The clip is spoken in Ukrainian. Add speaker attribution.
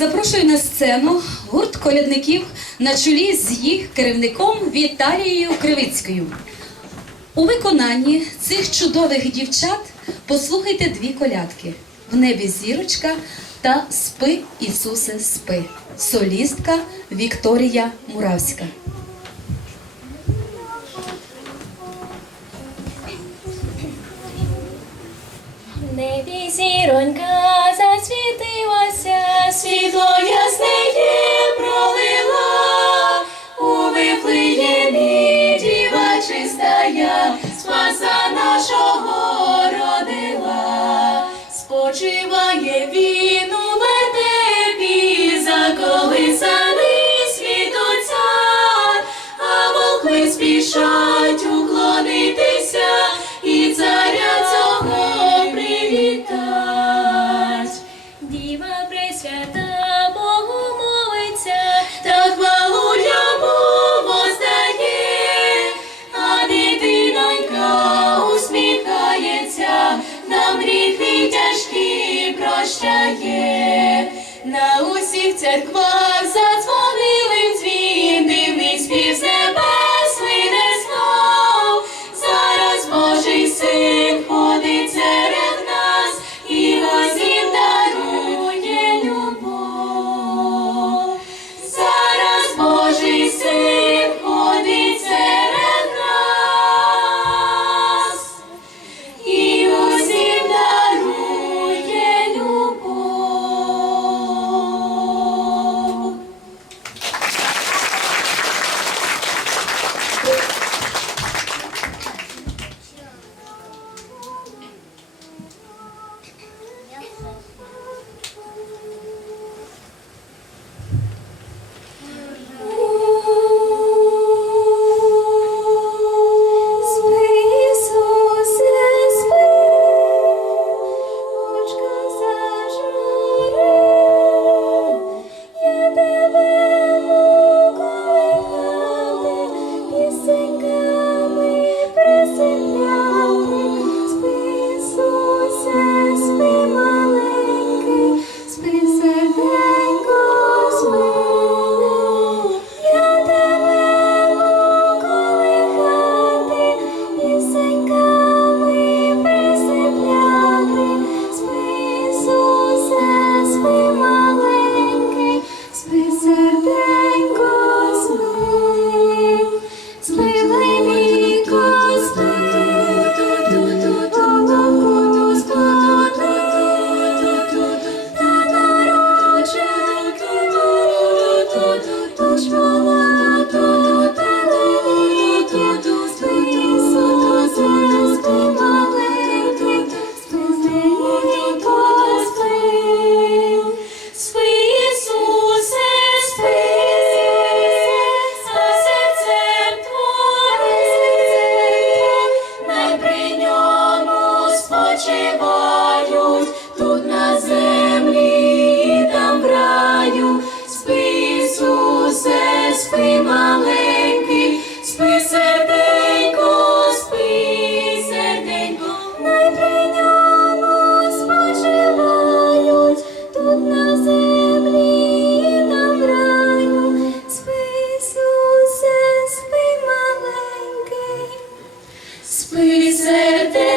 Speaker 1: Запрошую на сцену гурт колядників на чолі з їх керівником Віталією Кривицькою. У виконанні цих чудових дівчат послухайте дві колядки: В небі зірочка та Спи, Ісусе, спи. Солістка Вікторія Муравська.
Speaker 2: Небі зіронька засвітилася, чистая, спаса нашого родила, спочиває він тяжкі прощає, спи сердець.